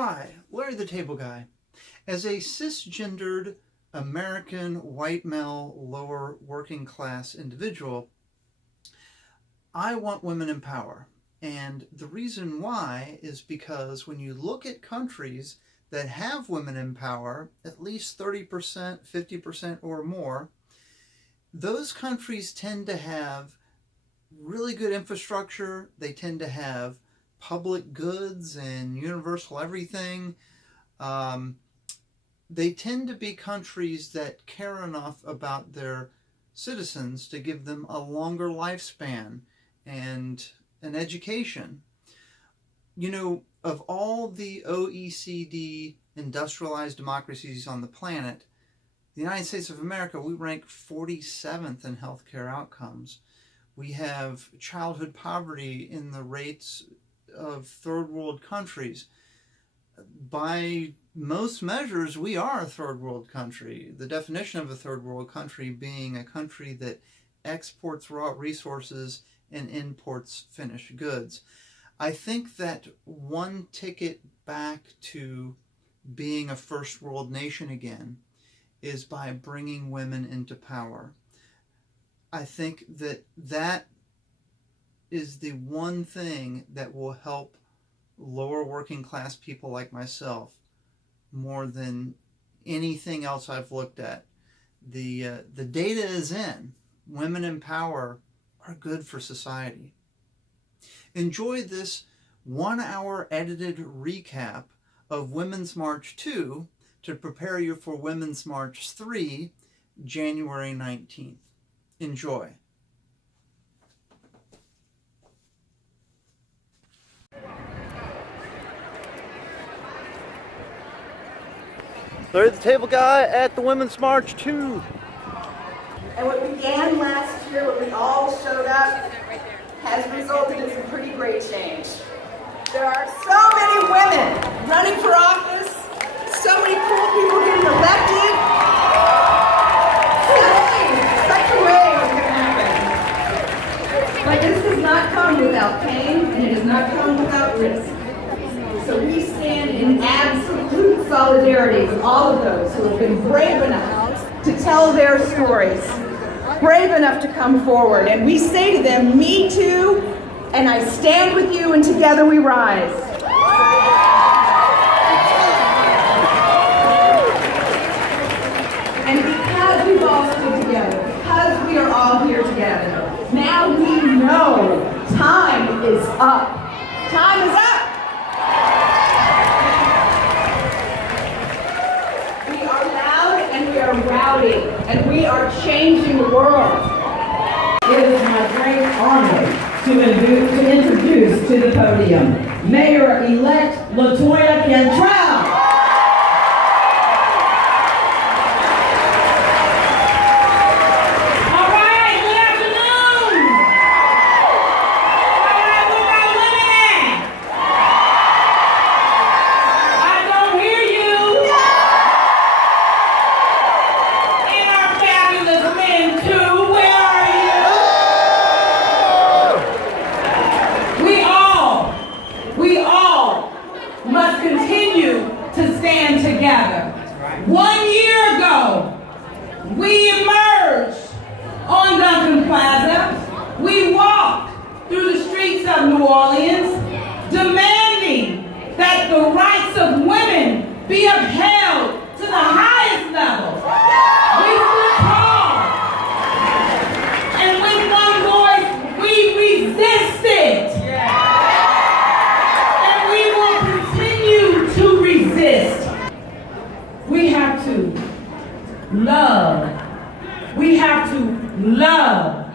Hi, Larry the Table Guy. As a cisgendered American white male lower working class individual, I want women in power. And the reason why is because when you look at countries that have women in power, at least 30%, 50% or more, those countries tend to have really good infrastructure. They tend to have public goods and universal everything. They tend to be countries that care enough about their citizens to give them a longer lifespan and an education. You know, of all the OECD industrialized democracies on the planet, the United States of America, we rank 47th in healthcare outcomes. We have childhood poverty in the rates of third world countries. By most measures, we are a third world country. The definition of a third world country being a country that exports raw resources and imports finished goods. I think that one ticket back to being a first world nation again is by bringing women into power. I think that that is the one thing that will help lower working class people like myself more than anything else I've looked at. The data is in. Women in power are good for society. Enjoy this 1-hour edited recap of Women's March 2 to prepare you for Women's March 3, January 19th. Enjoy. Larry the Table Guy at the Women's March 2. And what began last year, when we all showed up, has resulted in some pretty great change. There are so many women running for office, so many cool people getting elected. Such a wave is going to happen. But this does not come without pain, and it does not come without risk. So we stand in absolute solidarity with all of those who have been brave enough to tell their stories, brave enough to come forward. And we say to them, me too, and I stand with you, and together we rise. And because we've all stood together, because we are all here together, now we know time is up. Time is up. We are rowdy, and we are changing the world. It is my great honor to introduce to the podium Mayor-elect LaToya Cantrell. Together. 1 year ago, we emerged on Duncan Plaza. We walked through the streets of New Orleans, demanding that the rights of women be upheld to the highest level. We stood tall, and with one voice, we resisted. And we will continue to resist. We have to love. We have to love.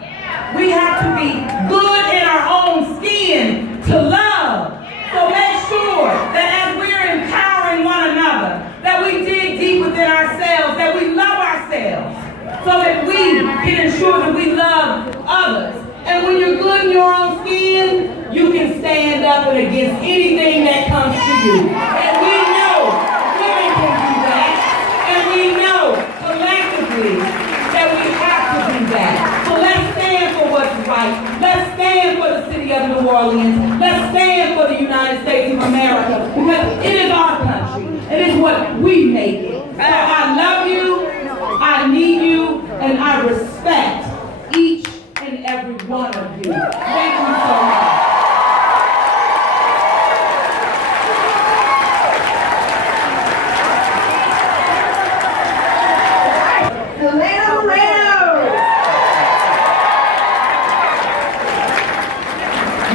We have to be good in our own skin to love. So make sure that as we're empowering one another, that we dig deep within ourselves, that we love ourselves, so that we can ensure that we love others. And when you're good in your own skin, you can stand up and against anything that comes to you. And we know women can do that. And we know collectively that we have to do that. So let's stand for what's right. Let's stand for the city of New Orleans. Let's stand for the United States of America, because it is our what we make it. So I love you, I need you, and I respect each and every one of you. Thank you so much.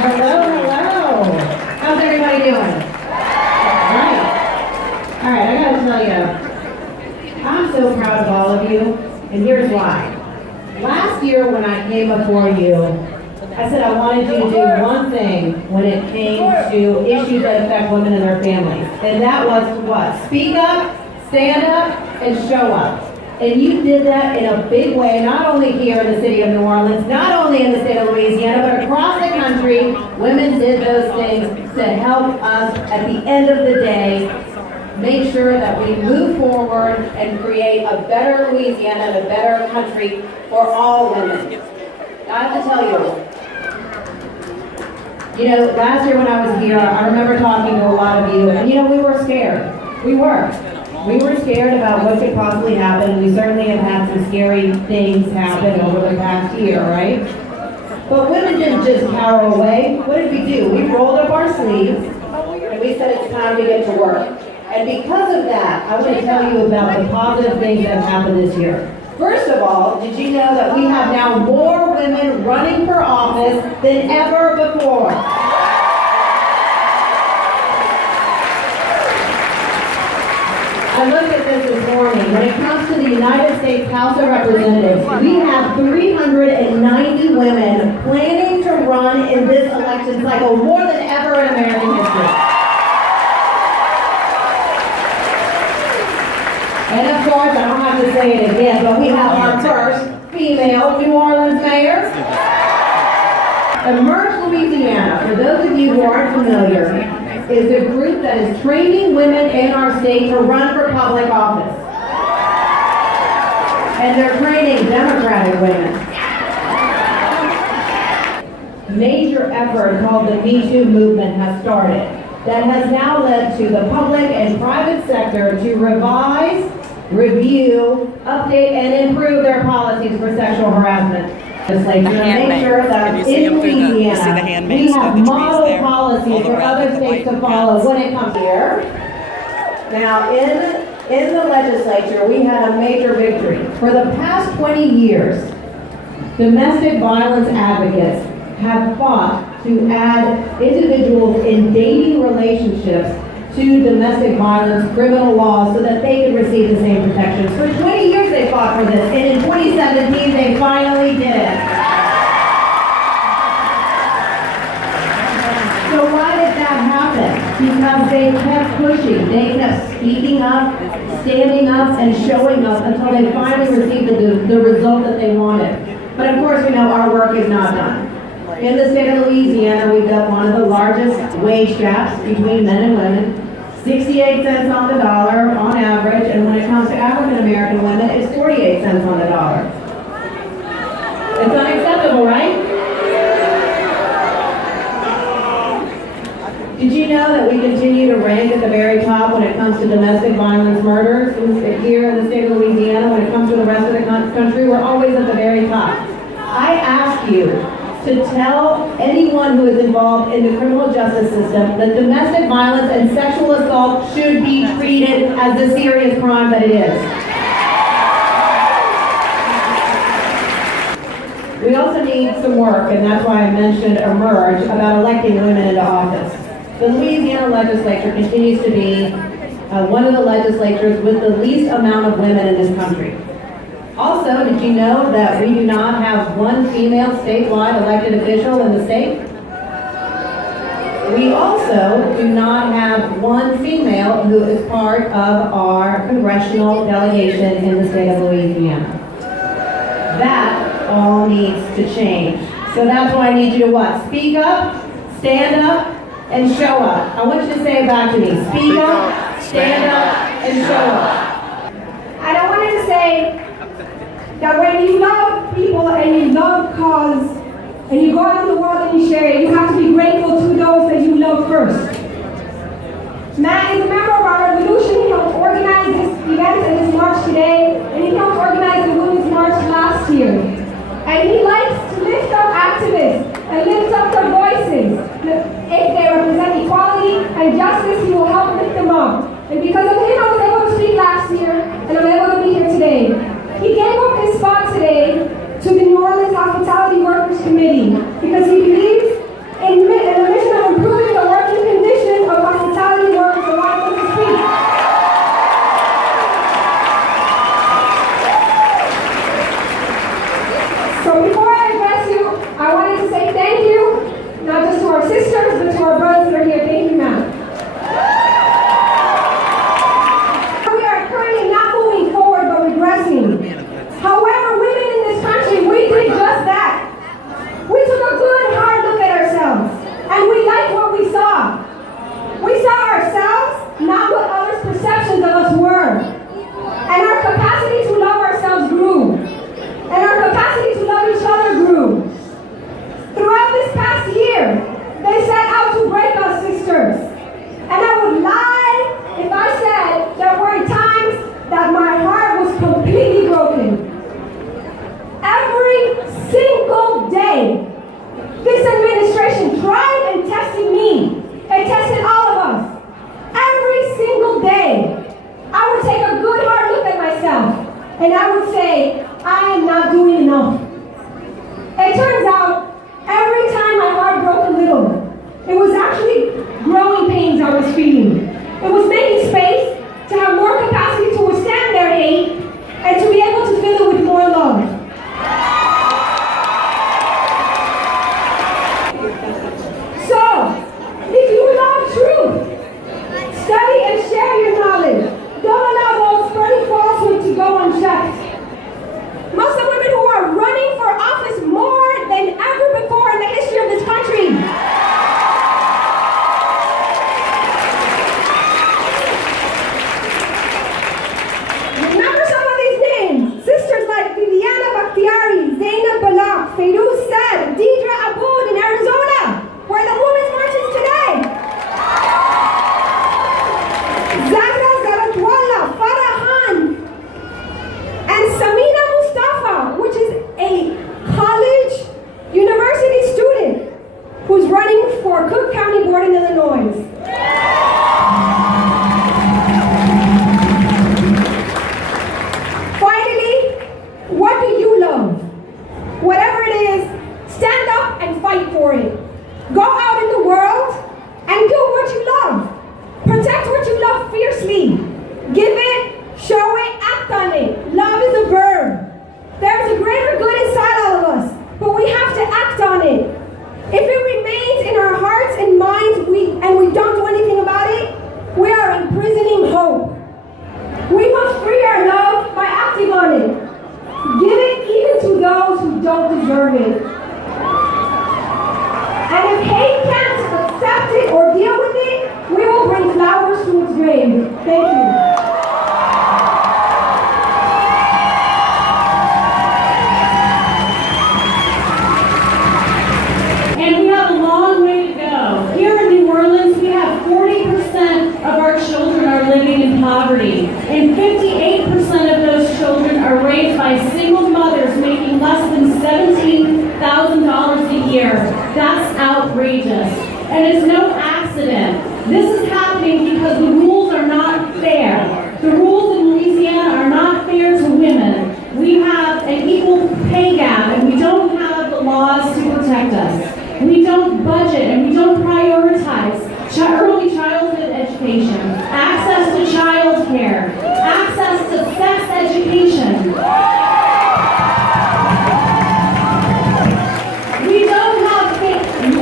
Hello. How's everybody doing? All right, I gotta tell you, I'm so proud of all of you, and here's why. Last year when I came before you, I said I wanted you to do one thing when it came to issues that affect women and their families, and that was what? Speak up, stand up, and show up. And you did that in a big way, not only here in the city of New Orleans, not only in the state of Louisiana, but across the country. Women did those things to help us, at the end of the day, make sure that we move forward and create a better Louisiana and a better country for all women. I have to tell you, last year when I was here, I remember talking to a lot of you, and we were scared. We were. We were scared about what could possibly happen. We certainly have had some scary things happen over the past year, right? But women didn't just cower away. What did we do? We rolled up our sleeves and we said it's time to get to work. And because of that, I want to tell you about the positive things that have happened this year. First of all, did you know that we have now more women running for office than ever before? I looked at this morning. When it comes to the United States House of Representatives, we have 390 women planning to run in this election cycle, more than ever in American history. And of course, I don't have to say it again, but we have our first female New Orleans mayor. Emerge Louisiana, for those of you who aren't familiar, is a group that is training women in our state to run for public office. And they're training Democratic women. Major effort called the Me Too movement has started that has now led to the public and private sector to revise, review, update, and improve their policies for sexual harassment. Make sure that in Louisiana, we have model policies for other states to follow when it comes here. Now, in the legislature, we had a major victory. For the past 20 years, domestic violence advocates have fought to add individuals in dating relationships to domestic violence criminal laws so that they could receive the same protections. For 20 years they fought for this, and in 2017 they finally did it. So why did that happen? Because they kept pushing, they kept speaking up, standing up, and showing up until they finally received the result that they wanted. But of course we know our work is not done. In the state of Louisiana, we've got one of the largest wage gaps between men and women, 68 cents on the dollar on average, and when it comes to African American women, it's 48 cents on the dollar. It's unacceptable, right? Did you know that we continue to rank at the very top when it comes to domestic violence murders here in the state of Louisiana? When it comes to the rest of the country, we're always at the very top. I ask you to tell anyone who is involved in the criminal justice system that domestic violence and sexual assault should be treated as the serious crime that it is. We also need some work, and that's why I mentioned Emerge, about electing women into office. The Louisiana legislature continues to be one of the legislatures with the least amount of women in this country. Also, did you know that we do not have one female statewide elected official in the state? We also do not have one female who is part of our congressional delegation in the state of Louisiana. That all needs to change. So that's why I need you to what? Speak up, stand up, and show up. I want you to say it back to me. Speak up, stand up, and show up. And I wanted to say that when you love people and you love cause and you go out in the world and you share it, you have to be grateful to those that you love first. Matt is a member of our revolution. He helped event and this march today, and he helped organize the Women's March last year. And he likes to lift up activists and lift up their voices. If they represent equality and justice, he will help lift them up. And because of him, I was able to speak last year, and I'm able to be here today. He gave up his spot today to the New Orleans Hospitality Workers Committee because he believes in the mission of improving the working condition of hospitality workers who want them to speak. So before I address you, I wanted to say thank you, not just to our sisters, but to our brothers that are here. Thank you, ma'am. We are currently not moving forward, but regressing. However, women in this country, we did just that. We took a good, hard look at ourselves, and we liked what we saw. We saw ourselves, not what others' perceptions of us were. And our capacity to love ourselves grew. And our capacity to love each other grew. Throughout this past year, they set out to break us, sisters. And I would lie if I said there were times that my heart was completely broken. Every single day, this administration tried and tested me. It tested all of us. Every single day, I would take a good hard look at myself, and I would say, I am not doing enough. It turns out, every time my heart broke a little, it was actually growing pains I was feeling. It was making space to have more capacity to withstand their hate and to be able to fill it with more love. So, if you love truth, study and share your knowledge. Don't allow those spreading falsehoods to go unchecked. Muslim women who are running for office more than ever before in the history of this country. Remember some of these names. Sisters like Viviana Bakhtiari, Zainab Balak, Feiruz Said, Deidre Aboud in Arizona, where the Women's March is today. Zahra Zaratwala, Farah Khan, and Samina Mustafa, which is a college university student who's running for Cook County Board in Illinois. Finally, what do you love? Whatever it is, stand up and fight for it. Go out in the world and do what you love. Protect what you love fiercely. Give it, show it, act on it. Love is a verb. There's a greater good inside all of us, but we have to act on it. If it remains in our hearts and minds and we don't do anything about it, we are imprisoning hope. We must free our love by acting on it. Give it even to those who don't deserve it. And if hate can't accept it or deal with it, we will bring flowers to its grave. Thank you. And we have a long way to go. Here in New Orleans, we have 40% of our children are living in poverty. And 58% of those children are raised by single mothers making less than $17,000 a year. That's outrageous. And it's no accident. This is happening because the rules are not fair. The rules in Louisiana are not fair to women. We have an equal pay gap, and we don't have the laws to protect us. We don't budget and we don't prioritize early childhood education, access to child care, access to sex education. We don't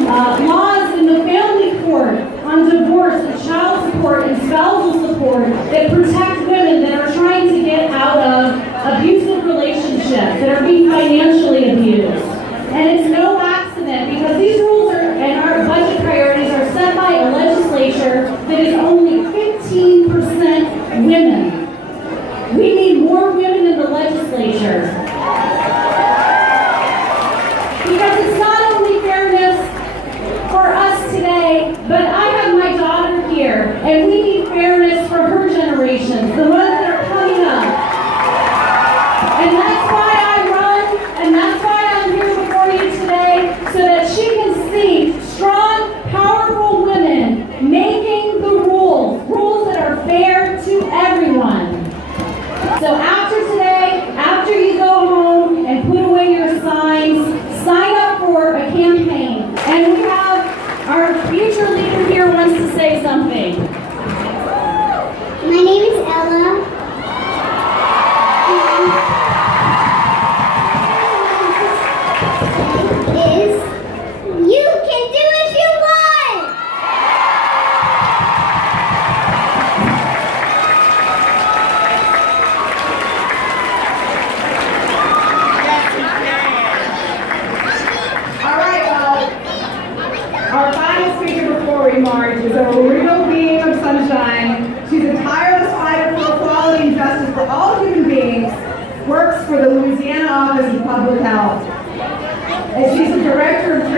have laws in the family court on divorce and child support and spousal support that protect women that are trying to get out of abusive relationships, that are being financially abused. And it's no accident because these rules and our budget priorities are set by a legislature that is only 15% women. We need more women in the legislature. Because it's not only fairness for us today, but I have my daughter here, and we need fairness for her generations, the ones that are coming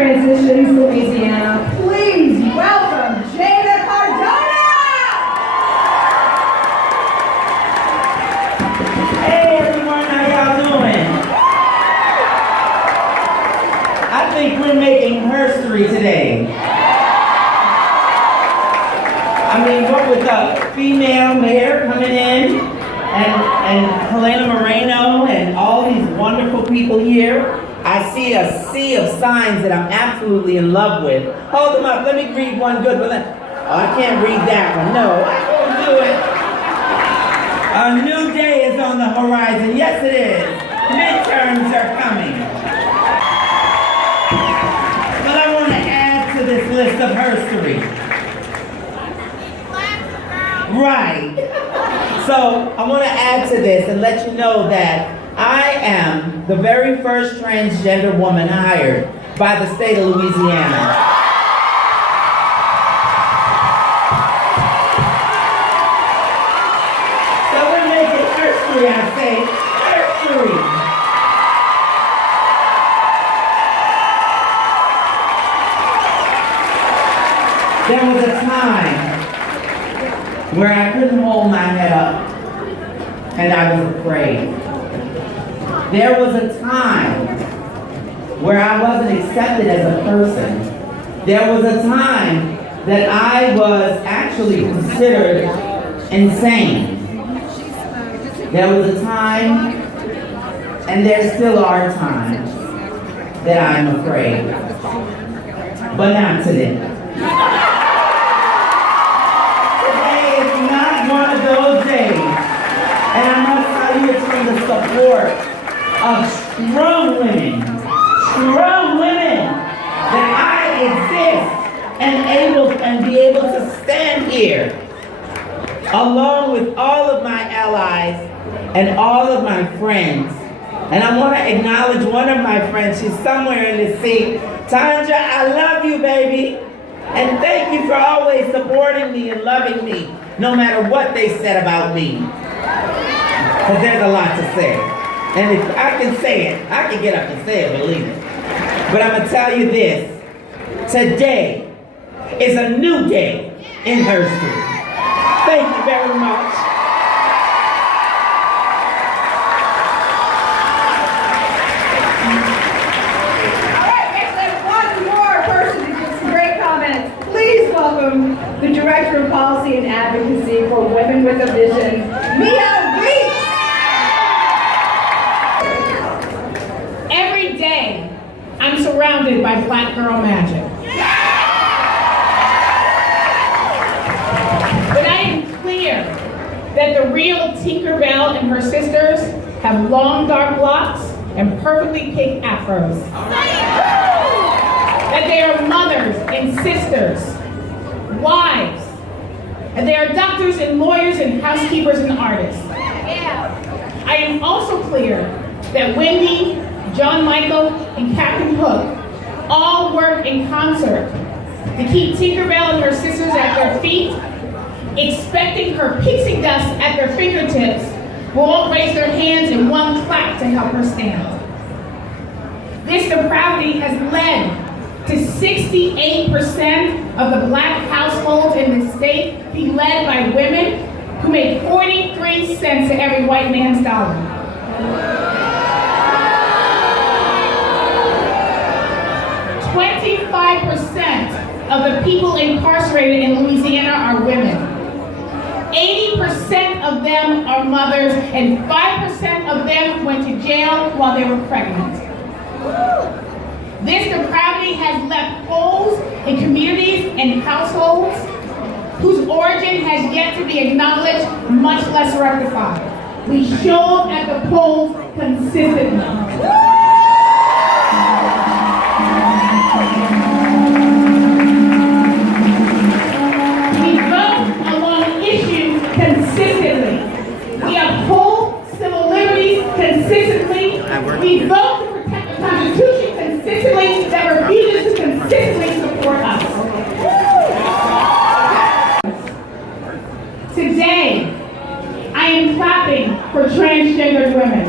Transitions Louisiana. Please welcome Jada Cardona! Hey everyone, how y'all doing? I think we're making history today. I mean, what with a female mayor coming in and Helena Moreno and all these wonderful people here, I see a sea of signs that I'm absolutely in love with. Hold them up, let me read one good one. Oh, I can't read that one, no, I won't do it. A new day is on the horizon. Yes, it is. Midterms are coming. But I want to add to this list of history. Right. So I want to add to this and let you know that I am the very first transgender woman hired by the state of Louisiana. I say history. There was a time where I couldn't hold my head up and I was afraid. There was a time where I wasn't accepted as a person. There was a time that I was actually considered insane. There was a time, and there still are times, that I'm afraid. But not today. Today is not one of those days. And I must tell you, it's from the support of strong women, that I exist and be able to stand here along with all of my allies and all of my friends. And I want to acknowledge one of my friends. She's somewhere in this seat. Tanja, I love you, baby. And thank you for always supporting me and loving me, no matter what they said about me. Because there's a lot to say. And if I can say it, I can get up and say it, believe it. But I'm going to tell you this. Today is a new day in history. Thank you very much. Please welcome the Director of Policy and Advocacy for Women with a Vision, Mia Reese. Every day, I'm surrounded by black girl magic. But I am clear that the real Tinkerbell and her sisters have long dark locks and perfectly pink afros. That they are mothers and sisters, wives, and they are doctors and lawyers and housekeepers and artists. I am also clear that Wendy, John Michael, and Captain Hook all work in concert to keep Tinkerbell and her sisters at their feet, expecting her pixie dust at their fingertips, will all raise their hands in one clap to help her stand. This depravity has led to 68% of the black households in the state be led by women who make 43 cents to every white man's dollar. 25% of the people incarcerated in Louisiana are women. 80% of them are mothers, and 5% of them went to jail while they were pregnant. This depravity has left holes in communities and households whose origin has yet to be acknowledged, much less rectified. We show up at the polls consistently. We vote along issues consistently. We uphold civil liberties consistently. We vote to protect the Constitution consistently, that refuses to consistently support us. Today, I am clapping for transgendered women.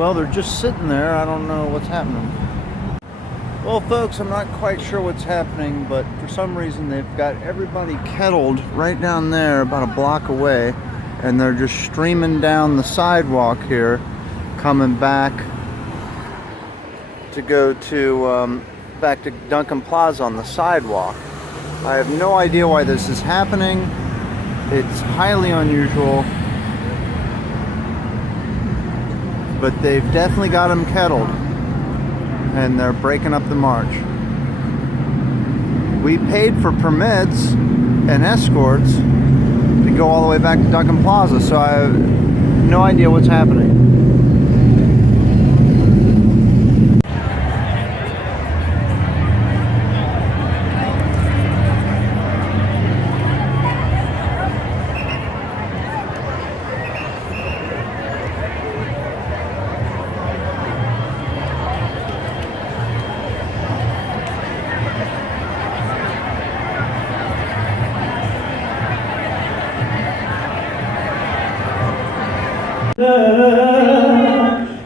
Well, they're just sitting there. I don't know what's happening. Well, folks, I'm not quite sure what's happening, but for some reason they've got everybody kettled right down there about a block away, and they're just streaming down the sidewalk here, coming back to go to back to Duncan Plaza on the sidewalk. I have no idea why this is happening. It's highly unusual, but they've definitely got them kettled, and they're breaking up the march. We paid for permits and escorts to go all the way back to Duncan Plaza, so I have no idea what's happening.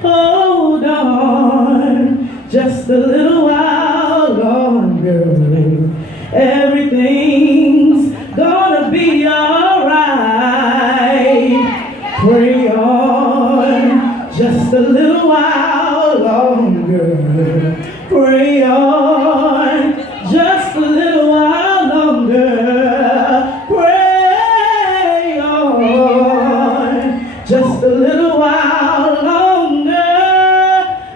Hold on just a little while longer. Everything's gonna be alright. Pray on just a little while longer. Pray on just a little while longer. Pray on just a little while longer.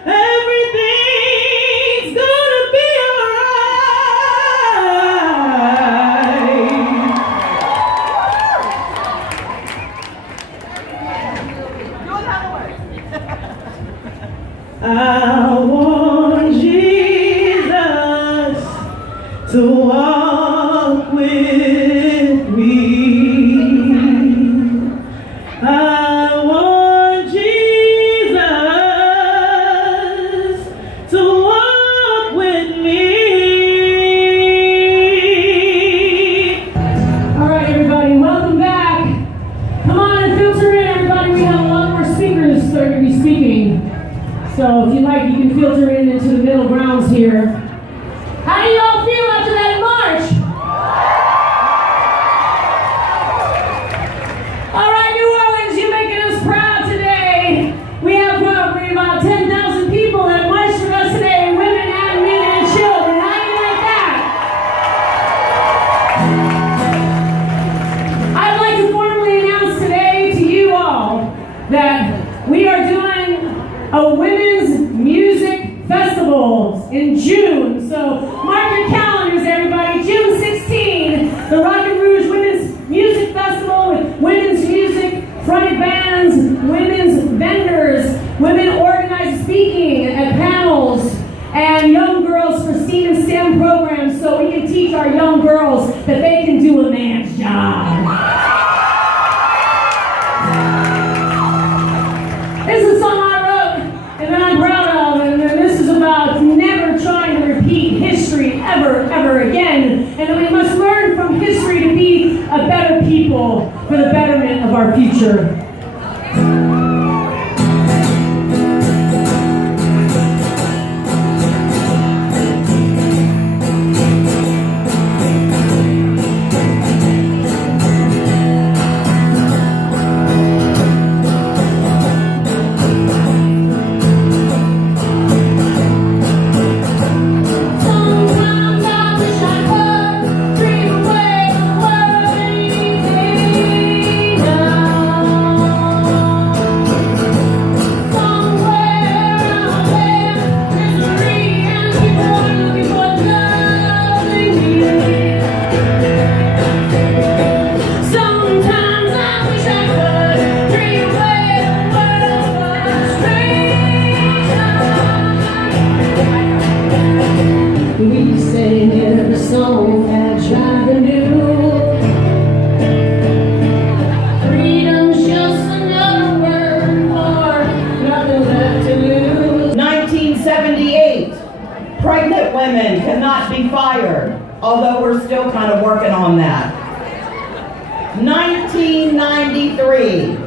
Everything's gonna be alright. I want Jesus to walk with me. I want Jesus to walk with me. All right, everybody, welcome back. Come on and filter in, everybody. We have a lot more speakers that are going to be speaking. So if you like, you can filter in into the middle grounds here. How do you all feel after that march? All right, New Orleans, you're making us proud today. We have probably about 10,000 people that marched with us today, women and men and children. How do you like that? I'd like to formally announce today to you all that we are doing a women's music festival in June. So mark your calendars, everybody. June 16, the Rock and Rouge Women's Music Festival with women's music, fronted bands, women's vendors, women organized speaking at panels, and young girls for STEAM and STEM programs so we can teach our young girls that they can do a man's job. This is a song I wrote and that I'm proud of, and this is about never trying to repeat history ever again, and that we must learn from history to be a better people for the betterment of our future. Sometimes I wish I could dream away the world easy now. Somewhere out there, misery and people are looking for nothing here. Sometimes I wish I could dream away the world of a stranger. We sing every song that tried anew. Freedom's just another word for nothing left to lose. 1978, pregnant women cannot be fired, although we're still kind of working on that. 1993,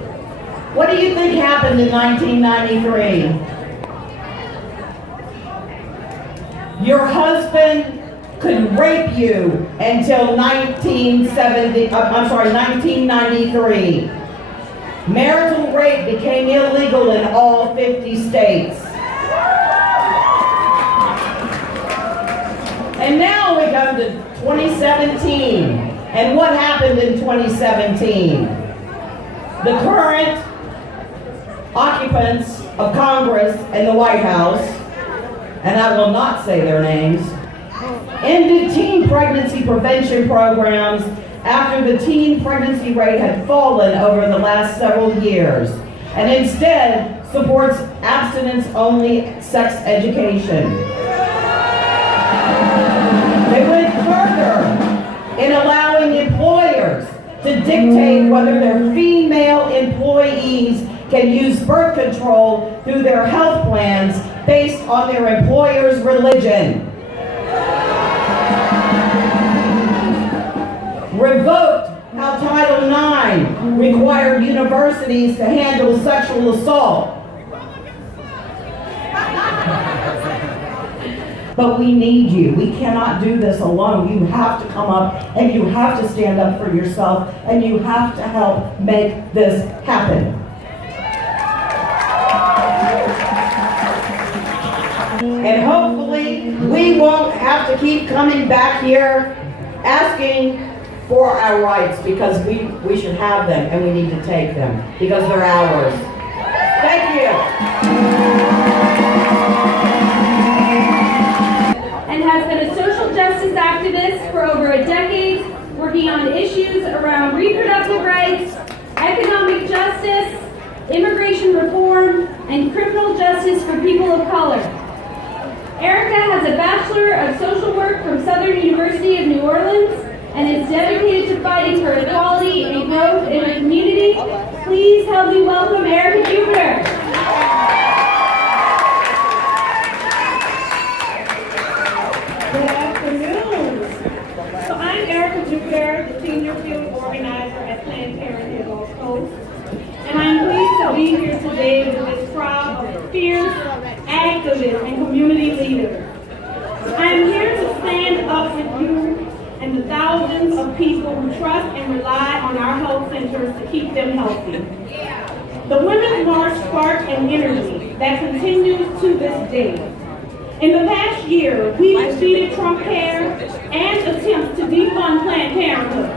What do you think happened in 1993? Your husband could rape you until 1993. Marital rape became illegal in all 50 states. And now we come to 2017. And what happened in 2017? The current occupants of Congress and the White House, and I will not say their names, ended teen pregnancy prevention programs after the teen pregnancy rate had fallen over the last several years, and instead supports abstinence-only sex education. They went further in allowing employers to dictate whether their female employees can use birth control through their health plans based on their employer's religion. Revoked how Title IX required universities to handle sexual assault. But we need you. We cannot do this alone. You have to come up and you have to stand up for yourself and you have to help make this happen. And hopefully we won't have to keep coming back here asking for our rights, because we should have them and we need to take them because they're ours. Thank you. And has been a social justice activist for over a decade, working on issues around reproductive rights, economic justice, immigration reform, and criminal justice for people of color. Erica has a Bachelor of Social Work from Southern University of New Orleans and is dedicated to fighting for equality and growth in her community. Please help me welcome Erica Jupiter. Good afternoon. So I'm Erica Jupiter, the Senior Field Organizer at Planned Parenthood Gulf Coast. And I'm pleased to be here today with this crowd of fierce activists and community leaders. I'm here to stand up with you and the thousands of people who trust and rely on our health centers to keep them healthy. The Women's March sparked an energy that continues to this day. In the past year, we defeated Trump Care and attempts to defund Planned Parenthood.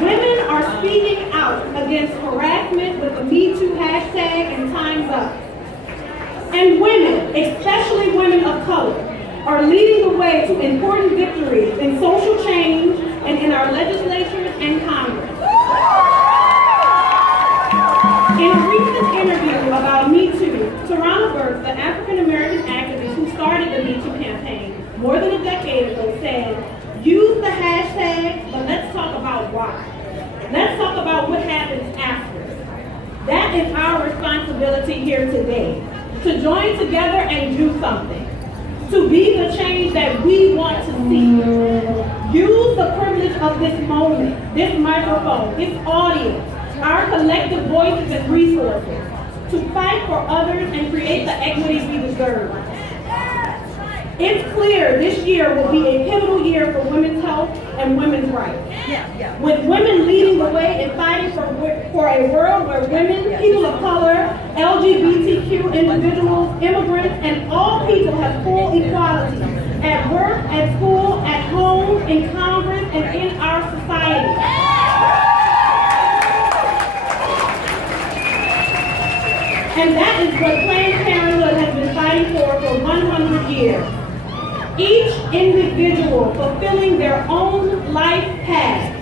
Women are speaking out against harassment with the Me Too hashtag and Time's Up. And women, especially women of color, are leading the way to important victories in social change and in our legislatures and Congress. In a recent interview about Me Too, Tarana Burke, the African-American activist who started the Me Too campaign more than a decade ago, said, use the hashtag, but let's talk about why. Let's talk about what happens after. That is our responsibility here today, to join together and do something, to be the change that we want to see. Use the privilege of this moment, this microphone, this audience, our collective voices and resources to fight for others and create the equity we deserve. It's clear this year will be a pivotal year for women's health and women's rights. With women leading the way in fighting for a world where women, people of color, LGBTQ individuals, immigrants, and all people have full equality at work, at school, at home, in Congress, and in our society. And that is what Planned Parenthood has been fighting for 100 years. Each individual fulfilling their own life path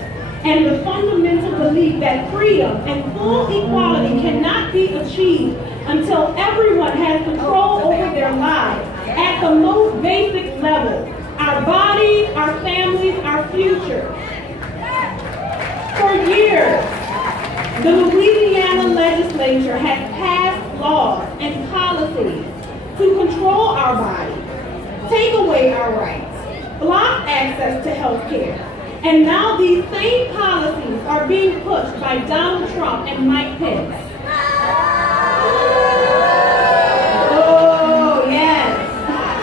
and the fundamental belief that freedom and full equality cannot be achieved until everyone has control over their lives at the most basic level, our bodies, our families, our future. For years, the Louisiana legislature has passed laws and policies to control our bodies, take away our rights, block access to health care, And now these same policies are being pushed by Donald Trump and Mike Pence. Oh, yes.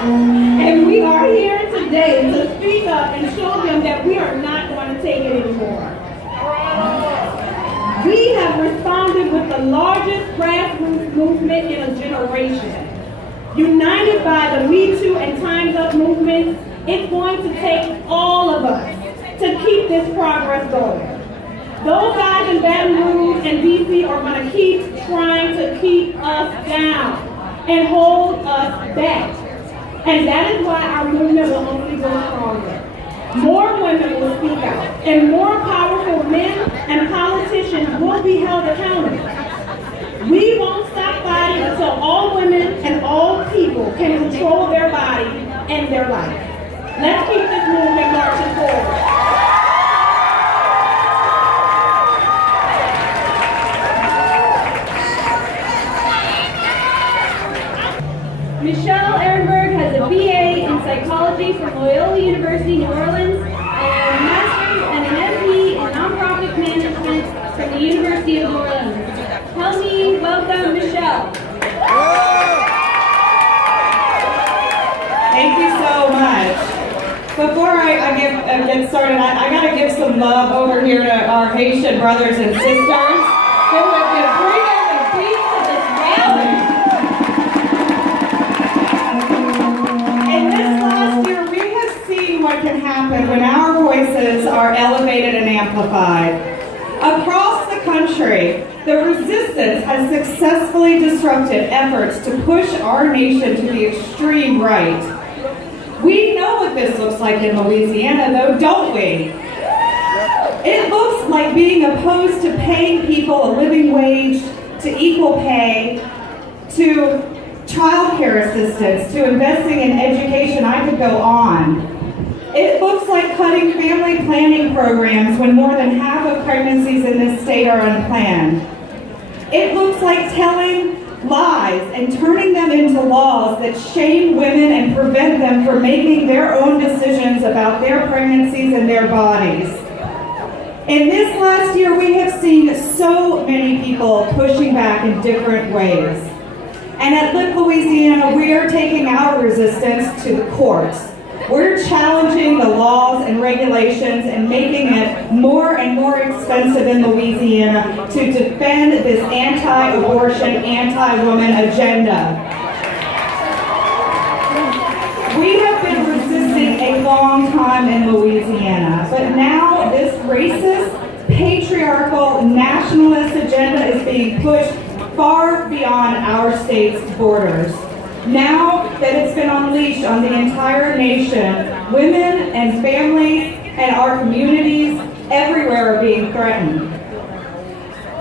And we are here today to speak up and show them that we are not going to take it anymore. We have responded with the largest grassroots movement in a generation. United by the Me Too and Time's Up movement, it's going to take all of us to keep this progress going. Those guys in Baton Rouge and DC are going to keep trying to keep us down and hold us back. And that is why our movement will only go stronger. More women will speak out, and more powerful men and politicians will be held accountable. We won't stop fighting until all women and all people can control their body and their life. Let's keep this movement marching forward. Michelle Ehrenberg has a BA in psychology from Loyola University, New Orleans, and a master's and an MP in nonprofit management from the University of New Orleans. Help me welcome Michelle. Thank you so much. Before I get started, I gotta give some love over here to our Haitian brothers and sisters who have been bringing the beat to this rally. In this last year, we have seen what can happen when our voices are elevated and amplified. Across the country, the resistance has successfully disrupted efforts to push our nation to the extreme right. We know what this looks like in Louisiana, though, don't we? It looks like being opposed to paying people a living wage, to equal pay, to child care assistance, to investing in education. I could go on. It looks like cutting family planning programs when more than half of pregnancies in this state are unplanned. It looks like telling lies and turning them into laws that shame women and prevent them from making their own decisions about their pregnancies and their bodies. In this last year, we have seen so many people pushing back in different ways. And at LIP Louisiana, we are taking our resistance to the courts. We're challenging the laws and regulations and making it more and more expensive in Louisiana to defend this anti-abortion, anti-woman agenda. We have been resisting a long time in Louisiana, but now this racist, patriarchal, nationalist agenda is being pushed far beyond our state's borders. Now that it's been unleashed on the entire nation, women and families and our communities everywhere are being threatened.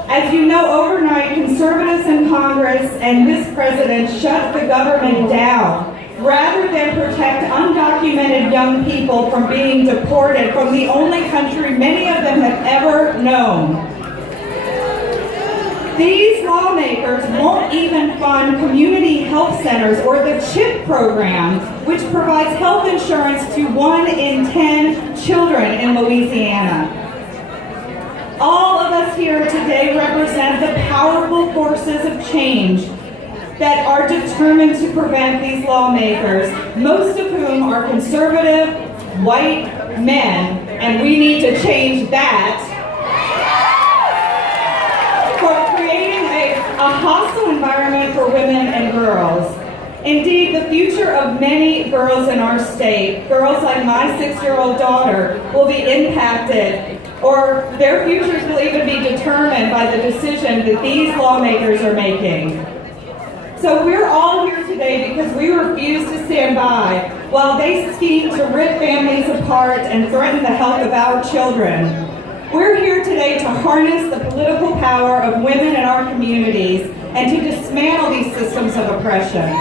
As you know, overnight, conservatives in Congress and this president shut the government down rather than protect undocumented young people from being deported from the only country many of them have ever known. These lawmakers won't even fund community health centers or the CHIP program, which provides health insurance to 1 in 10 children in Louisiana. All of us here today represent the powerful forces of change that are determined to prevent these lawmakers, most of whom are conservative, white men, and we need to change that. A hostile environment for women and girls. Indeed, the future of many girls in our state, girls like my 6-year-old daughter, will be impacted, or their futures will even be determined by the decision that these lawmakers are making. So we're all here today because we refuse to stand by while they scheme to rip families apart and threaten the health of our children. We're here today to harness the political power of women in our communities and to dismantle these systems of oppression.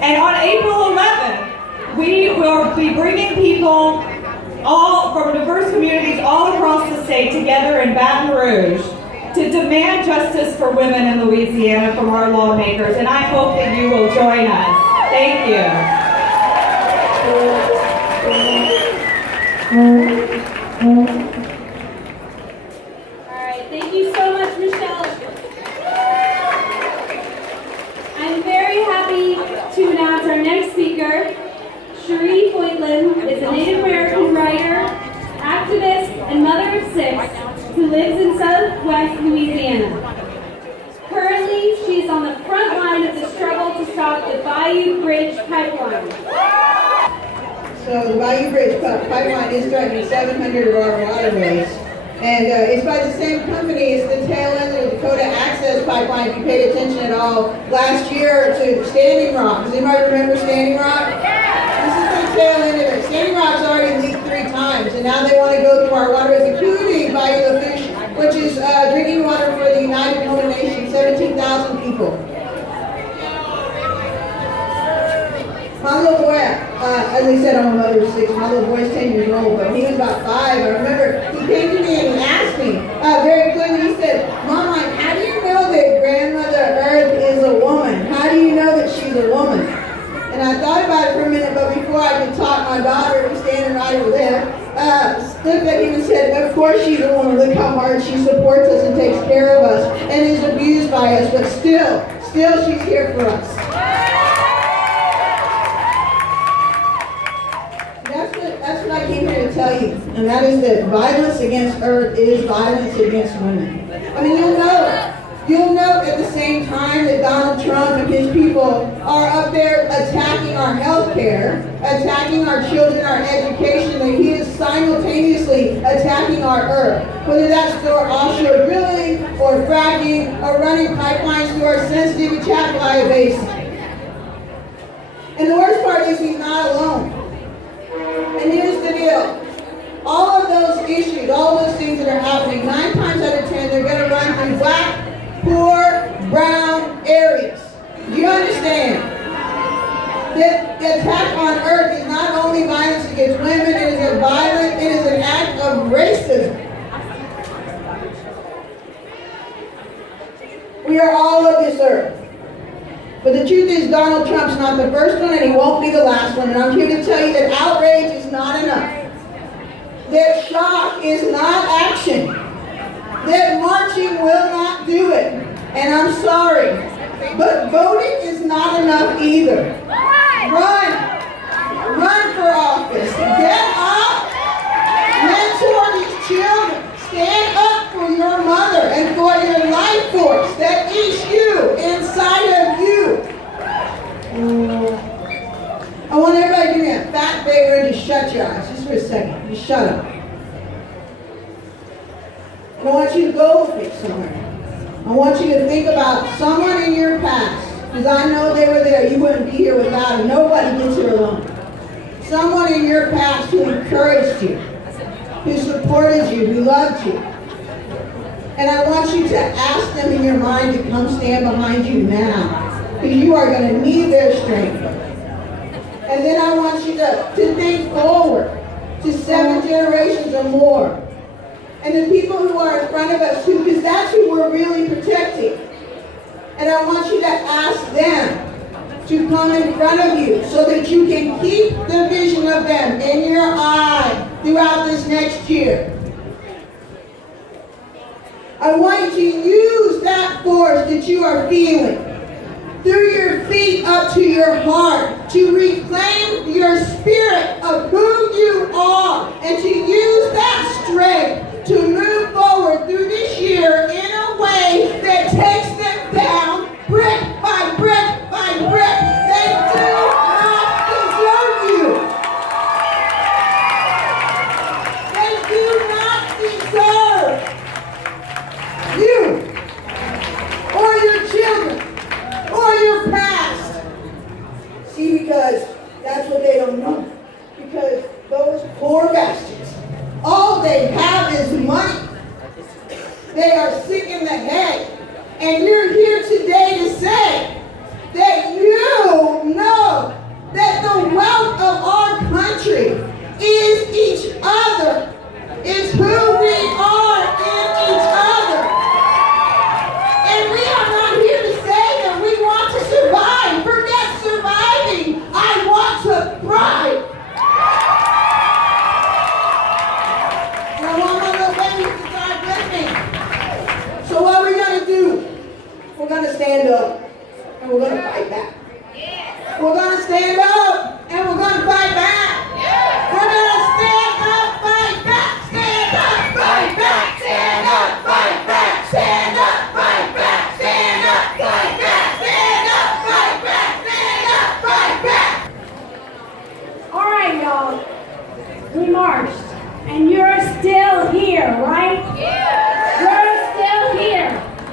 And on April 11th, we will be bringing people all from diverse communities all across the state together in Baton Rouge to demand justice for women in Louisiana from our lawmakers, and I hope that you will join us. Thank you. right, thank you so much, Michelle. I'm very happy to announce our next speaker. Cherie Foytlin is a Native American writer, activist, and mother of 6 who lives in Southwest Louisiana. Currently, she is on the front line of the struggle to stop the Bayou Bridge pipeline. So the Bayou Bridge pipeline is threatening 700 of our waterways. And it's by the same company as the tail end of the Dakota Access Pipeline, if you paid attention at all, last year to Standing Rock. Does anybody remember Standing Rock? This is the tail end of it. Standing Rock's already leaked 3 times, and now they want to go through our waterways, including Bayou La Fish, which is drinking water for the United Nations, 17,000 people. My little boy, as I said, I'm a mother of 6. My little boy's 10 years old, but when he was about 5, I remember he came to me and he asked me very clearly, he said, Mama, how do you know that Grandmother Earth is a woman? How do you know that she's a woman? And I thought about it for a minute, but before I could talk, my daughter, who's standing right over there, looked at him and said, of course she's a woman. Look how hard she supports us and takes care of us and is abused by us, but still she's here for us. That's what I came here to tell you, and that is that violence against Earth is violence against women. I mean, you'll note at the same time that Donald Trump and his people are up there attacking our health care, attacking our children, our education, that he is simultaneously attacking our Earth. Whether that's through our offshore drilling, or fracking, or running pipelines through our sensitive Atchafalaya Basin. And the worst part is he's not alone. And here's the deal. All of those issues, all those things that are happening, 9 times out of 10, they're going to run through black, poor, brown areas. Do you understand? That the attack on Earth is not only violence against women, it is an act of racism. We are all of this Earth. But the truth is, Donald Trump's not the first one, and he won't be the last one. And I'm here to tell you that outrage is not enough. That shock is not action. That marching will not do it. And I'm sorry, but voting is not enough either. Run for office. Get up. Mentor these children. Stand up for your mother and for your life force that is you, inside of you. I want everybody to do me a fat favor and just shut your eyes, just for a second. Just shut up. I don't want you to go with me somewhere. I want you to think about someone in your past, because I know they were there. You wouldn't be here without them. Nobody gets here alone. Someone in your past who encouraged you, who supported you, who loved you. And I want you to ask them in your mind to come stand behind you now, because you are going to need their strength. And then I want you to think forward to 7 generations or more. And the people who are in front of us, because that's who we're really protecting. And I want you to ask them to come in front of you so that you can keep the vision of them in your eye throughout this next year. I want you to use that force that you are feeling through your feet up to your heart to reclaim your spirit of who you are and to use that strength to move forward through this year in a way that takes them down brick by brick by brick. They do not deserve you. They do not deserve you or your children or your past. See, because that's what they don't know. Because those poor bastards, all they have is money. They are sick and we're going to fight back. We're going to stand up and we're going to fight back. We're going to stand up, fight back, stand up, fight back, stand up, fight back, stand up, fight back, stand up, fight back, stand up, fight back, stand up, fight back. All right, y'all. We marched, and you're still here, right? You're still here.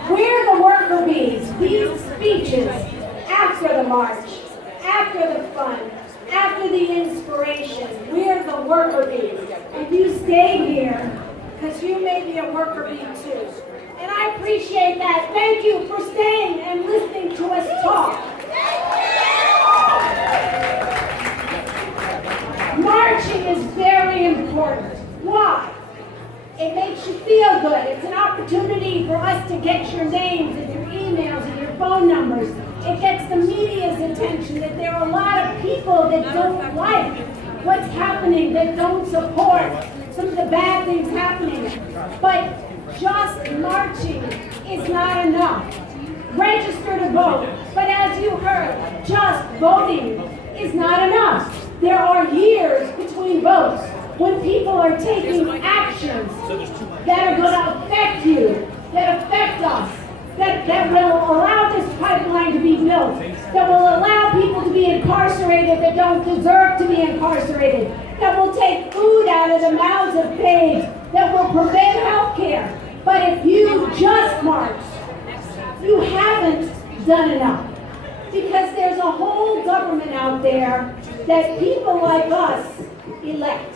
We're the worker bees. These speeches, after the march, after the fun, after the inspiration, we're the worker bees. And you stayed here because you may be a worker bee too. And I appreciate that. Thank you for staying and listening to us talk. Marching is very important. Why? It makes you feel good. It's an opportunity for us to get your names and your emails and your phone numbers. It gets the media's attention that there are a lot of people that don't like what's happening, that don't support some of the bad things happening. But just marching is not enough. Register to vote. But as you heard, just voting is not enough. There are years between votes when people are taking actions that are going to affect you, that affect us, that will allow this pipeline to be built, that will allow people to be incarcerated that don't deserve to be incarcerated, that will take food out of the mouths of babes, that will prevent health care. But if you just march, you haven't done enough. Because there's a whole government out there that people like us elect.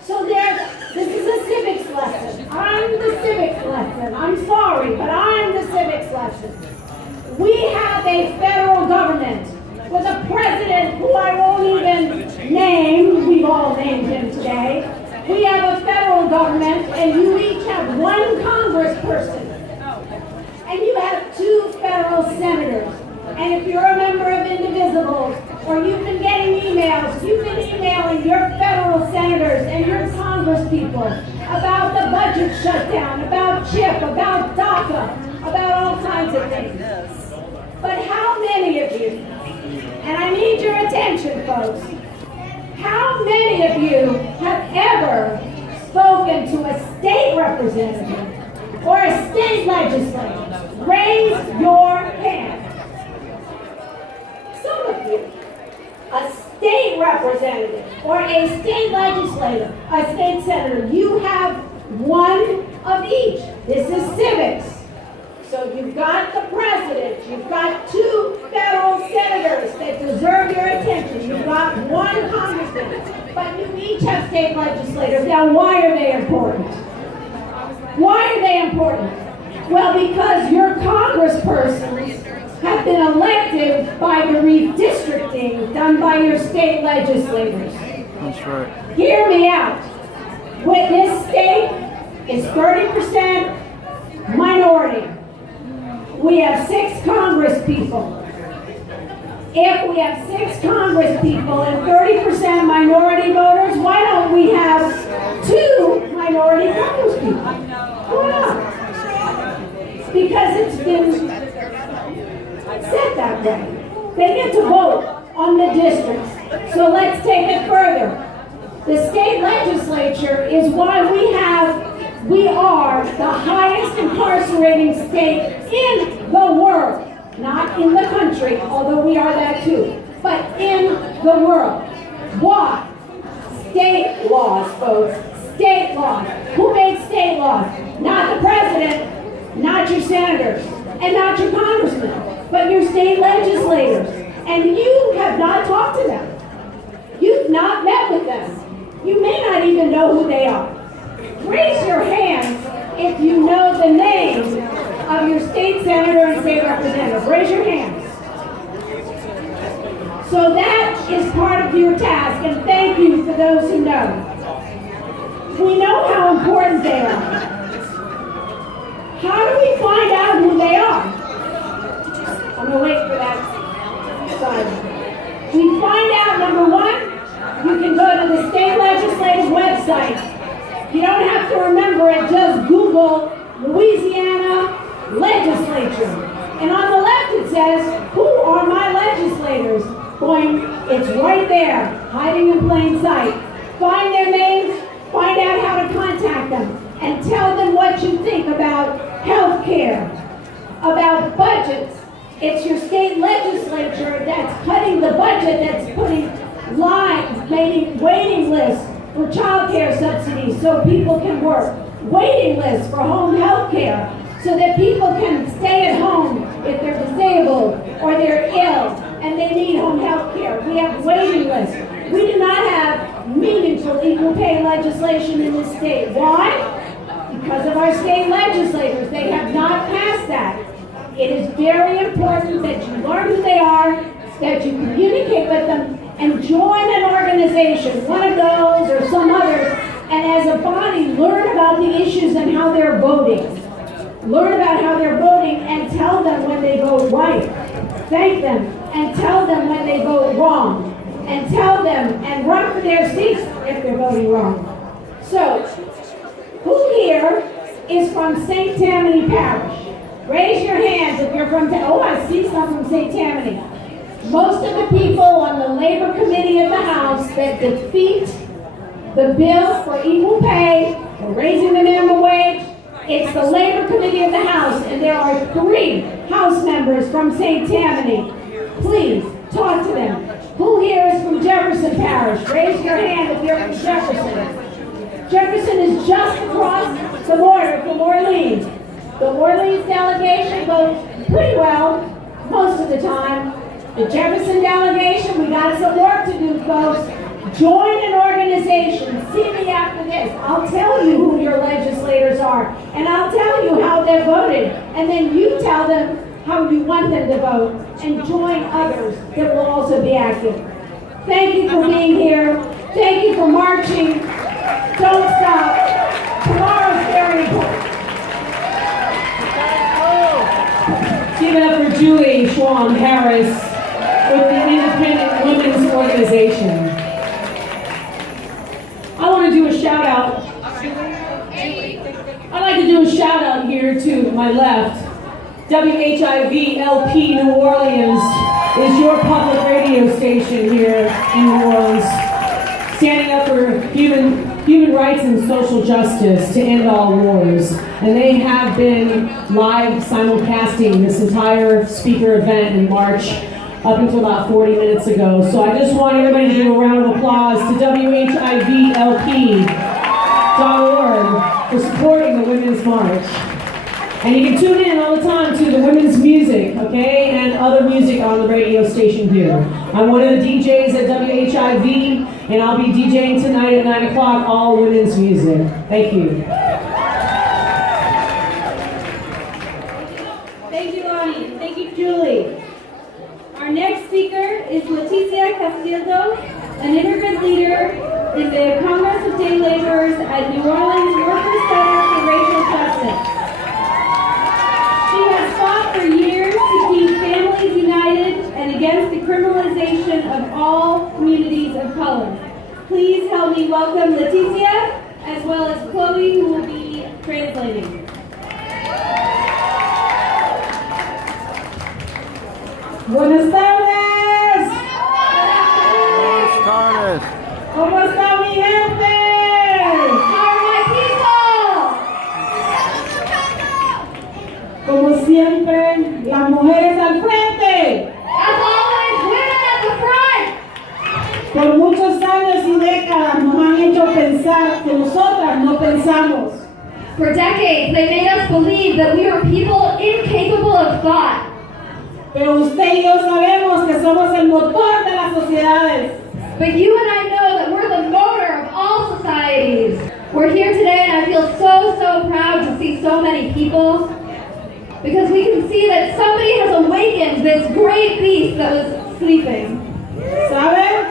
So this is a civics lesson. I'm the civics lesson. I'm sorry, but I'm the civics lesson. We have a federal government with a president who I won't even name. We've all named him today. We have a federal government, and you each have one congressperson. And you have 2 federal senators. And if you're a member of Indivisibles, or you've been getting emails, you've been emailing your federal senators and your congresspeople about the budget shutdown, about CHIP, about DACA, about all kinds of things. But how many of you, and I need your attention, folks, how many of you have ever spoken to a state representative or a state legislator? Raise your hand. Some of you. A state representative or a state legislator, a state senator, you have one of each. This is civics. So you've got the president, you've got 2 federal senators that deserve your attention, you've got 1 congressman, but you each have state legislators. Now, why are they important? Why are they important? Well, because your congresspersons have been elected by the redistricting done by your state legislators. That's right. Hear me out. This state is 30% minority. We have 6 congresspeople. If we have 6 congresspeople and 30% minority voters, why don't we have 2 minority congresspeople? Why not? Because it's been said that way. They get to vote on the districts. So let's take it further. The state legislature is why we are the highest incarcerating state in the world. Not in the country, although we are that too, but in the world. Why? State laws, folks. State laws. Who made state laws? Not the president, not your senators, and not your congressmen, but your state legislators. And you have not talked to them. You've not met with them. You may not even know who they are. Raise your hands if you know the name of your state senator and state representative. Raise your hands. So that is part of your task, and thank you for those who know. We know how important they are. How do we find out who they are? I'm going to wait for that slide. We find out, number 1, you can go to the state legislative website. You don't have to remember it, just Google Louisiana legislature. And on the left it says, who It's right there, hiding in plain sight. Find their names, find out how to contact them, and tell them what you think about health care, about budgets. It's your state legislature that's cutting the budget, that's putting lines, making waiting lists for child care subsidies so people can work, waiting lists for home health care so that people can stay at home if they're disabled or they're ill and they need home health care. We have waiting lists. We do not have meaningful equal pay legislation in this state. Why? Because of our state legislators. They have not passed that. It is very important that you learn who they are, that you communicate with them, and join an organization, one of those or some others, and as a body, learn about the issues and how they're voting. Learn about how they're voting and tell them when they vote right. Thank them and tell them when they vote wrong. And tell them and run for their seats if they're voting wrong. So, who here is from St. Tammany Parish? Raise your hands if you're from Tammany. Oh, I see some from St. Tammany. Most of the people on the Labor Committee of the House that defeat the bill for equal pay, for raising the minimum wage, it's the Labor Committee of the House, and there are 3 House members from St. Tammany. Please, talk to them. Who here is from Jefferson Parish? Raise your hand if you're from Jefferson. Jefferson is just across the border from Orleans. The Orleans delegation votes pretty well most of the time. The Jefferson delegation, we got some work to do, folks. Join an organization. See me after this. I'll tell you who your legislators are, and I'll tell you how they're voted, and then you tell them how you want them to vote, and join others that will also be active. Thank you for being here. Thank you for marching. Don't stop. Tomorrow's very important. Give it up for Julie Schwan Harris with the Independent Women's Organization. I want to do a shout out. I'd like to do a shout out here to my left. WHIV LP New Orleans is your public radio station here in New Orleans, standing up for human rights and social justice to end all wars. And they have been live simulcasting this entire speaker event in March up until about 40 minutes ago. So I just want everybody to give a round of applause to WHIVLP.org for supporting the Women's March. And you can tune in all the time to the women's music, okay, and other music on the radio station here. I'm one of the DJs at WHIV, and I'll be DJing tonight at 9 o'clock, all women's music. Thank you. Thank you, Lonnie. Thank you, Julie. Our next speaker is Leticia Castillo, an immigrant leader in the Congress of Day Laborers at New Orleans Workers Center for Racial Justice. She has fought for years to keep families united and against the criminalization of all communities of color. Please help me welcome Leticia, as well as Chloe, who will be translating. Buenas tardes. Buenas tardes. ¿Cómo está mi gente? How are my people? Como siempre, las mujeres al frente. As always, women at the front. Por muchos años y décadas nos han hecho pensar que nosotras no pensamos. For decades, they made us believe that we are people incapable of thought. Pero usted y yo sabemos que somos el motor de las sociedades. But you and I know that we're the motor of all societies. We're here today, and I feel so proud to see so many people, because we can see that somebody has awakened this great beast that was sleeping. ¿Saben?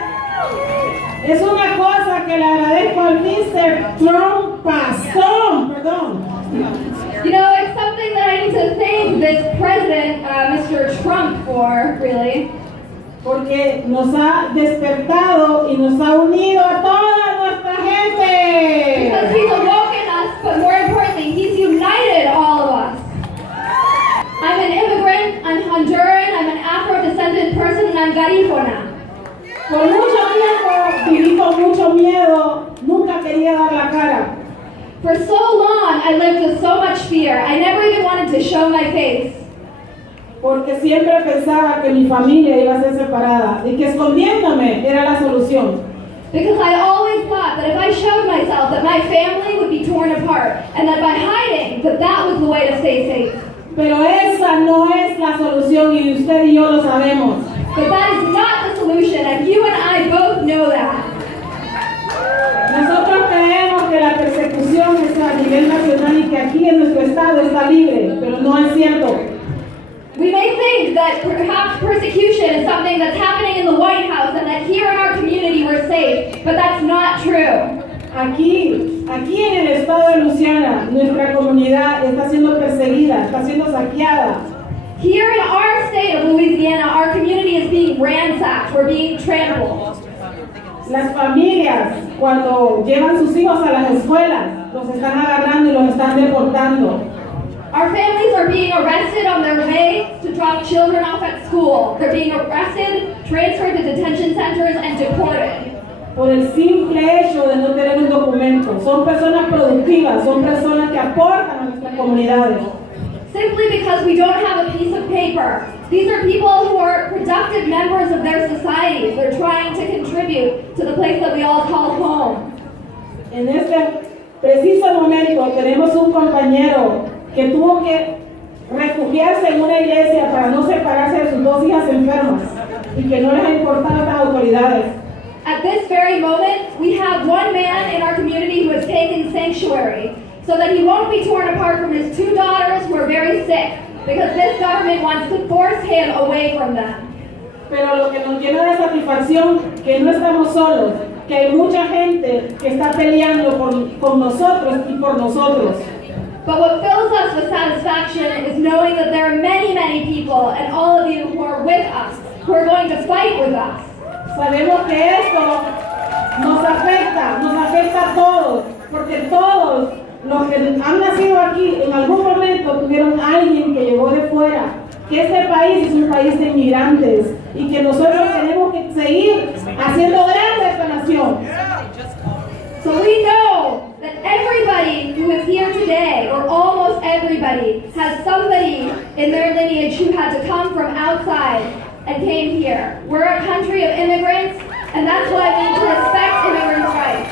Es una cosa que le agradezco al Mr. Trump perdón. You know, it's something that I need to thank this president, Mr. Trump, for, really. Porque nos ha despertado y nos ha unido a toda nuestra gente. Because he's awoken us, but more importantly, he's united all of us. I'm an immigrant, I'm Honduran, I'm an Afro-descendant person, and I'm Garifuna. Por mucho tiempo viví con mucho miedo, nunca quería dar la cara. For so long, I lived with so much fear, I never even wanted to show my face. Porque siempre pensaba que mi familia iba a ser separada y que escondiéndome era la solución. Because I always thought that if I showed myself, that my family would be torn apart, and that by hiding, that was the way to stay safe. Pero esa no es la solución y usted y yo lo sabemos. But that is not the solution, and you and I both know that. Nosotros creemos que la persecución es a nivel nacional y que aquí en nuestro estado está libre, pero no es cierto. We may think that perhaps persecution is something that's happening in the White House and that here in our community we're safe, but that's not true. Aquí en el estado de Luisiana, nuestra comunidad está siendo perseguida, está siendo saqueada. Here in our state of Louisiana, our community is being ransacked, we're being trampled. Las familias, cuando llevan sus hijos a las escuelas, los están agarrando y los están deportando. Our families are being arrested on their way to drop children off at school. They're being arrested, transferred to detention centers, and deported. Por el simple hecho de no tener un documento. Son personas productivas, son personas que aportan a nuestras comunidades. Simply because we don't have a piece of paper. These are people who are productive members of their societies. They're trying to contribute to the place that we all call home. En este preciso momento tenemos un compañero que tuvo que refugiarse en una iglesia para no separarse de sus dos hijas enfermas y que no les ha importado a las autoridades. At this very moment, we have one man in our community who has taken sanctuary so that he won't be torn apart from his two daughters who are very sick, because this government wants to force him away from them. Pero lo que nos llena de satisfacción, que no estamos solos, que hay mucha gente que está peleando con nosotros y por nosotros. But what fills us with satisfaction is knowing that there are many, many people, and all of you who are with us, who are going to fight with us. Sabemos que esto nos afecta a todos, porque todos los que han nacido aquí en algún momento tuvieron a alguien que llegó de fuera, que este país es un país de inmigrantes y que nosotros tenemos que seguir haciendo grande esta nación. So we know that everybody who is here today, or almost everybody, has somebody in their lineage who had to come from outside and came here. We're a country of immigrants, and that's why we need to respect immigrants' rights.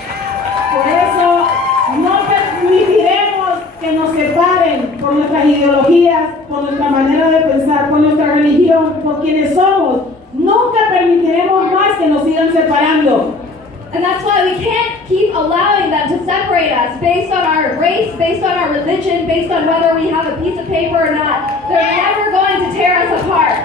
Por eso no permitiremos que nos separen por nuestras ideologías, por nuestra manera de pensar, por nuestra religión, por quienes somos. Nunca permitiremos más que nos sigan separando. And that's why we can't keep allowing them to separate us based on our race, based on our religion, based on whether we have a piece of paper or not. They're never going to tear us apart.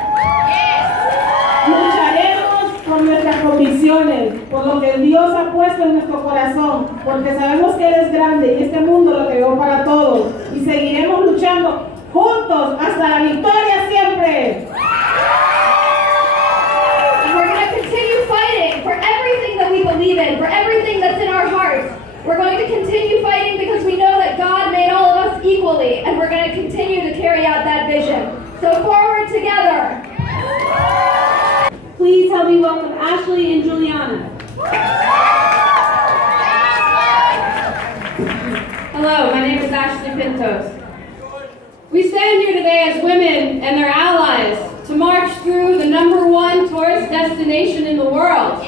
Lucharemos por nuestras convicciones, por lo que Dios ha puesto en nuestro corazón, porque sabemos que Él es grande y este mundo lo creó para todos. Y seguiremos luchando juntos hasta la victoria siempre. We're going to continue fighting for everything that we believe in, for everything that's in our hearts. We're going to continue fighting because we know that God made all of us equally, and we're going to continue to carry out that vision. So forward together. Please help me welcome Ashley and Juliana. Hello, my name is Ashley Pintos. We stand here today as women and their allies to march through the #1 tourist destination in the world.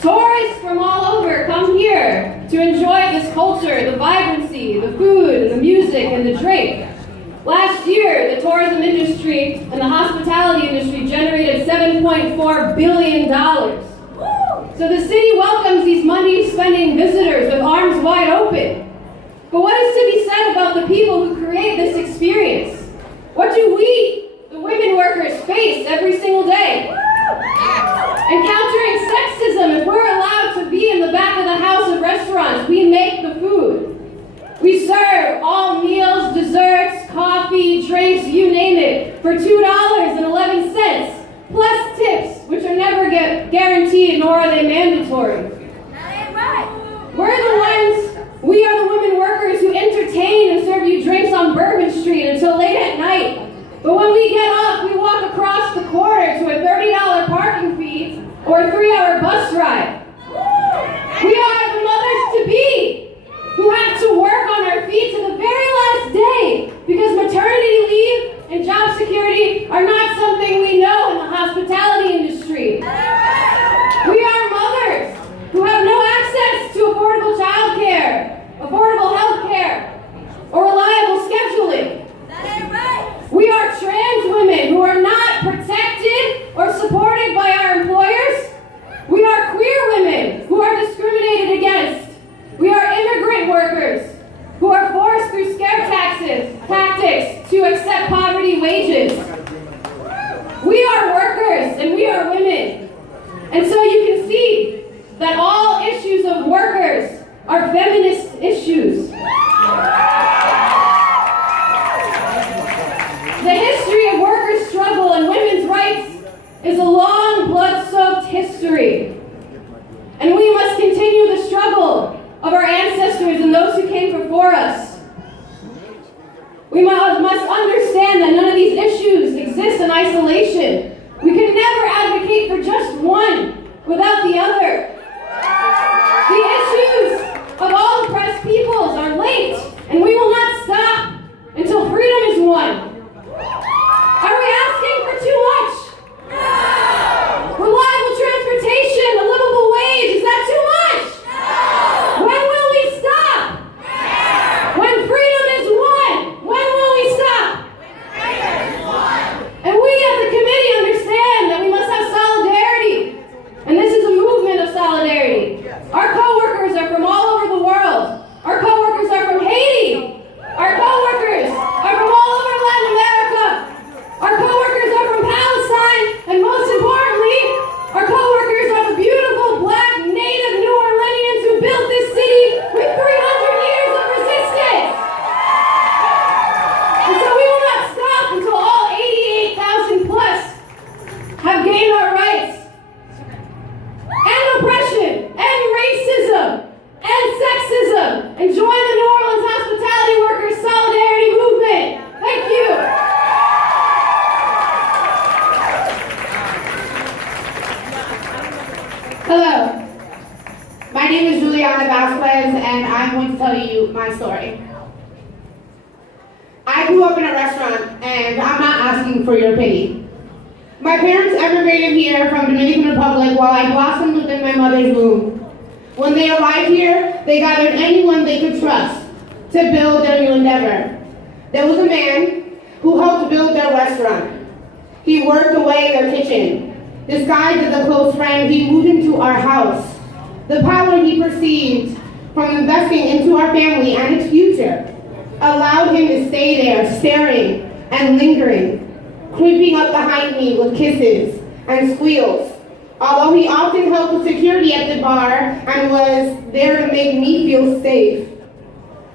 Tourists from all over come here to enjoy this culture, the vibrancy, the food, and the music, and the drink. Last year, the tourism industry and the hospitality industry generated $7.4 billion. So the city welcomes these money-spending visitors with arms wide open. But what is to be said about the people who create this experience? What do we, the women workers, face every single day? Encountering sexism. If we're allowed to be in the back of the house of restaurants, we make the food. We serve all meals, desserts, coffee, drinks, you name it, for $2.11, plus tips, which are never guaranteed, nor are they mandatory. We are the women workers who entertain and serve you drinks on Bourbon Street until late at night. But when we get off, we walk across the corner to a $30 parking or a 3-hour bus ride. We are the mothers-to-be who have to work on our feet to the very last day because maternity leave and job security are not something we know in the hospitality industry. We are mothers who have no access to affordable child care, affordable health care, or reliable scheduling. We are trans women who are not protected or supported by our employers. We are queer women who are discriminated against. We are immigrant workers who are forced through scare tactics to accept poverty wages. We are workers and we are women. And so you can see that all issues of workers are feminist issues. The history of workers' struggle and women's rights is a long, blood-soaked history. And we must continue the struggle of our ancestors and those who came before us. We must understand that none of these issues exist in isolation. We can never advocate for just one without the other. The issues of all oppressed peoples are linked, and we will not stop until freedom is won. Are we asking for too much? No! Reliable transportation, a livable wage, is that too much? No! When will we stop? No! When freedom is won, when will we stop? When freedom is won. And we as a committee understand that we must have solidarity. And this is a movement of solidarity. Our co-workers are from all over the world. Our co-workers are from Haiti. Our co-workers are from all over Latin America. Our co-workers are from Palestine, and most importantly, our co-workers are the beautiful black native New Orleanians who built this city with 300 years of resistance. And so we will not stop until all 88,000 plus have gained our rights. And oppression, and racism, and sexism, and join the New Orleans Hospitality Workers Solidarity Movement. Thank you. Hello, my name is Juliana Vasquez, and I'm going to tell you my story. I grew up in a restaurant, and I'm not asking for your pity. My parents emigrated here from Dominican Republic while I blossomed within my mother's womb. When they arrived here, they gathered anyone they could trust to build their new endeavor. There was a man who helped build their restaurant. He worked away in their kitchen. Disguised as a close friend, he moved into our house. The power he perceived from investing into our family and its future allowed him to stay there, staring and lingering, creeping up behind me with kisses and squeals. Although he often helped with security at the bar and was there to make me feel safe.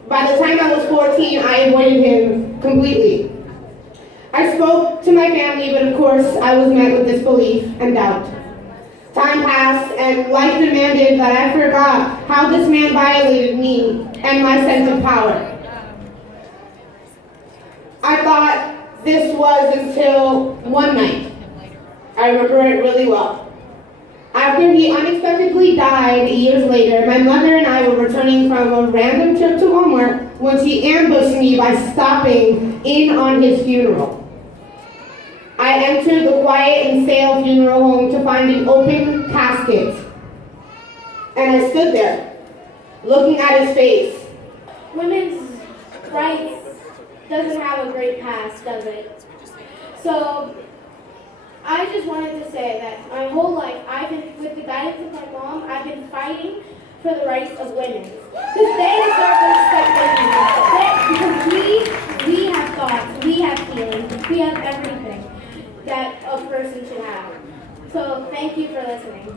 By the time I was 14, I avoided him completely. I spoke to my family, but of course I was met with disbelief and doubt. Time passed and life demanded that I forgot how this man violated me and my sense of power. I thought this was until one night. I remember it really well. After he unexpectedly died years later, my mother and I were returning from a random trip to Walmart when he ambushed me by stopping in on his funeral. I entered the quiet and stale funeral home to find an open casket. And I stood there, looking at his face. Women's rights doesn't have a great past, does it? So, I just wanted to say that my whole life, with the guidance of my mom, I've been fighting for the rights of women. Because they deserve the respect they need. Because we have thoughts, we have feelings, we have everything that a person should have. So thank you for listening.